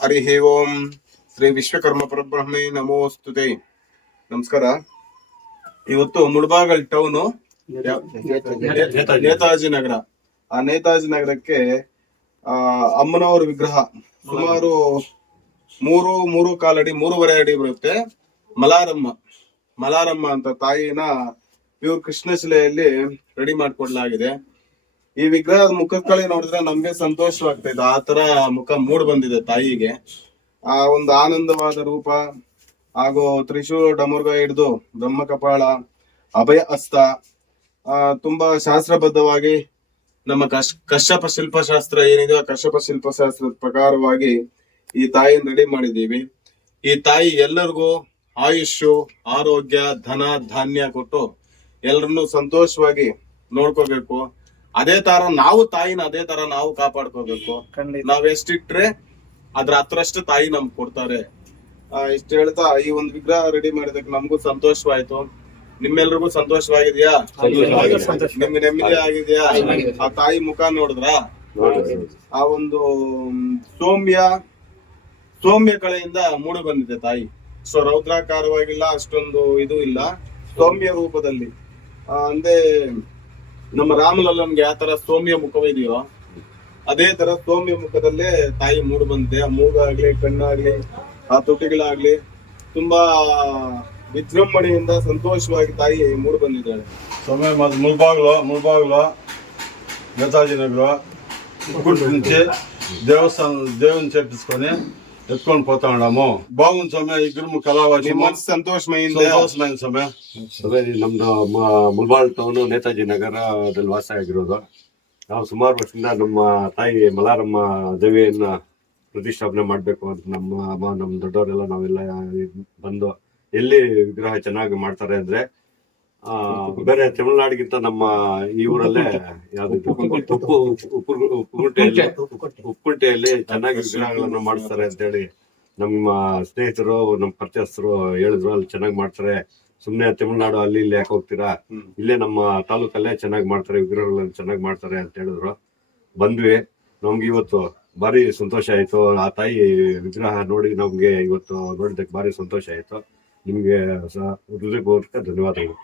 ಹರಿ ಓಂ ಶ್ರೀ ವಿಶ್ವಕರ್ಮ ಪರಬ್ರಹ್ಮೇ ನಮೋಸ್ತುತೆ. ನಮಸ್ಕಾರ. ಇವತ್ತು ಮುಳಬಾಗಲ್ ಟೌನು ನೇತಾಜಿ ನಗರ. ಆ ನೇತಾಜಿ ನಗರಕ್ಕೆ ಅಮ್ಮನವರ ವಿಗ್ರಹ ಸುಮಾರು 3.25 ಅಡಿ 3.5 ಅಡಿ ಬರುತ್ತೆ. ಮಲಾರಮ್ಮ ಅಂತ ತಾಯಿನ ಇವ್ರು ಕೃಷ್ಣಶಿಲೆಯಲ್ಲಿ ರೆಡಿ ಮಾಡ್ಕೊಡ್ಲಾಗಿದೆ. ಈ ವಿಗ್ರಹದ ಮುಖದ ಕಡೆ ನೋಡಿದ್ರೆ ನಮ್ಗೆ ಸಂತೋಷವಾಗ್ತದೆ. ಆ ತರ ಮುಖ ಮೂಡ್ ಬಂದಿದೆ ತಾಯಿಗೆ. ಆ ಒಂದು ಆನಂದವಾದ ರೂಪ ಹಾಗೂ ತ್ರಿಶೂಲ ಡಮರುಗ ಹಿಡಿದು ಬ್ರಹ್ಮ ಕಪಾಳ ಅಭಯ ಹಸ್ತ ತುಂಬಾ ಶಾಸ್ತ್ರಬದ್ಧವಾಗಿ ನಮ್ಮ ಕಶ್ಯಪ ಶಿಲ್ಪಶಾಸ್ತ್ರ ಏನಿದೆ ಆ ಕಶ್ಯಪ ಶಿಲ್ಪಶಾಸ್ತ್ರದ ಪ್ರಕಾರವಾಗಿ ಈ ತಾಯಿಯನ್ನು ರೆಡಿ ಮಾಡಿದೀವಿ. ಈ ತಾಯಿ ಎಲ್ಲರಿಗೂ ಆಯುಷ್ಯು ಆರೋಗ್ಯ ಧನ ಧಾನ್ಯ ಕೊಟ್ಟು ಎಲ್ಲರನ್ನು ಸಂತೋಷವಾಗಿ ನೋಡ್ಕೋಬೇಕು. ಅದೇ ತರ ನಾವು ತಾಯಿನ ಅದೇ ತರ ನಾವು ಕಾಪಾಡ್ಕೋಬೇಕು. ನಾವ್ ಎಷ್ಟಿಟ್ರೆ ಅದ್ರ ಹತ್ರಷ್ಟು ತಾಯಿ ನಮ್ಗೆ ಕೊಡ್ತಾರೆ. ಇಷ್ಟ ಹೇಳ್ತಾ ಈ ಒಂದು ವಿಗ್ರಹ ರೆಡಿ ಮಾಡಿದಕ್ಕೆ ನಮಗೂ ಸಂತೋಷವಾಯ್ತು. ನಿಮ್ಮೆಲ್ರಿಗೂ ಸಂತೋಷವಾಗಿದ್ಯಾ? ನಿಮ್ಗೆ ನೆಮ್ಮದಿ ಆಗಿದ್ಯಾ? ಆ ತಾಯಿ ಮುಖ ನೋಡಿದ್ರ ಆ ಒಂದು ಸೌಮ್ಯ ಕಳೆಯಿಂದ ಮೂಡಿ ಬಂದಿದೆ ತಾಯಿ. ಸೊ ರೌದ್ರಾಕಾರವಾಗಿಲ್ಲ, ಅಷ್ಟೊಂದು ಇದು ಇಲ್ಲ, ಸೌಮ್ಯ ರೂಪದಲ್ಲಿ. ಅಂದ್ರೆ ನಮ್ಮ ರಾಮಲಲ್ಲನ್ಗೆ ಯಾವ ತರ ಸೌಮ್ಯ ಮುಖವಿದೆಯೋ ಅದೇ ತರ ಸೌಮ್ಯ ಮುಖದಲ್ಲೇ ತಾಯಿ ಮೂಡು ಬಂದಿದೆ. ಆ ಮೂಗಾಗ್ಲಿ ಕಣ್ಣಾಗ್ಲಿ ಆ ತುಟಿಗಳಾಗ್ಲಿ ತುಂಬಾ ವಿಜೃಂಭಣೆಯಿಂದ ಸಂತೋಷವಾಗಿ ತಾಯಿ ಮೂಡು ಬಂದಿದ್ದಾಳೆ. ಸೊಮ್ಮೆ ಮತ್ತು ಮುಳ್ಬಾಗ್ಲು ನೇತಾಜಿ ನಗರ నుంచి దేవుని చేపించుకొని ఎత్తుకొని పోతా ఉన్నాము. బాగుంది సొమ్మె ఇద్దరు కళావాసి ಸಂತೋಷಮಯಿಂದ ಸೊಮ್ಮೆ ನಮ್ದು ಮುಲ್ಬಾಲ್ ಟೌನ್ ನೇತಾಜಿ ನಗರದಲ್ಲಿ ವಾಸ ಆಗಿರೋದು. ನಾವು ಸುಮಾರು ವರ್ಷದಿಂದ ನಮ್ಮ ತಾಯಿ ಮಲಾರಮ್ಮ ದೇವಿಯನ್ನ ಪ್ರತಿಷ್ಠಾಪನೆ ಮಾಡ್ಬೇಕು ಅಂತ ನಮ್ಮ ದೊಡ್ಡವರೆಲ್ಲ ನಾವೆಲ್ಲ ಬಂದು ಎಲ್ಲಿ ವಿಗ್ರಹ ಚೆನ್ನಾಗಿ ಮಾಡ್ತಾರೆ ಅಂದ್ರೆ ಬೇರೆ ತಮಿಳುನಾಡಿಗಿಂತ ನಮ್ಮ ಈ ಊರಲ್ಲೇ ಯಾವ್ದು ಉಪ್ಪುಂಟೆಯಲ್ಲಿ ಚೆನ್ನಾಗಿ ವಿಗ್ರಹಗಳನ್ನು ಮಾಡಿಸ್ತಾರೆ ಅಂತ ಹೇಳಿ ನಮ್ಮ ಸ್ನೇಹಿತರು ನಮ್ಮ ಪರಿಚಯಸ್ಥರು ಹೇಳಿದ್ರು. ಅಲ್ಲಿ ಚೆನ್ನಾಗಿ ಮಾಡ್ತಾರೆ, ಸುಮ್ನೆ ತಮಿಳ್ನಾಡು ಅಲ್ಲಿ ಇಲ್ಲಿ ಯಾಕೆ ಹೋಗ್ತೀರಾ, ಇಲ್ಲೇ ನಮ್ಮ ತಾಲೂಕಲ್ಲೇ ಚೆನ್ನಾಗಿ ಮಾಡ್ತಾರೆ, ವಿಗ್ರಹಗಳನ್ನು ಚೆನ್ನಾಗಿ ಮಾಡ್ತಾರೆ ಅಂತ ಹೇಳಿದ್ರು. ಬಂದ್ವಿ. ನಮ್ಗೆ ಇವತ್ತು ಭಾರಿ ಸಂತೋಷ ಆಯ್ತು. ಆ ತಾಯಿ ವಿಗ್ರಹ ನೋಡಿ ನಮ್ಗೆ ಇವತ್ತು ನೋಡಿದ್ದಕ್ಕೆ ಭಾರಿ ಸಂತೋಷ ಆಯ್ತು. ನಿಮ್ಗೆ ಹೃದಯಪೂರ್ವಕ ಧನ್ಯವಾದಗಳು.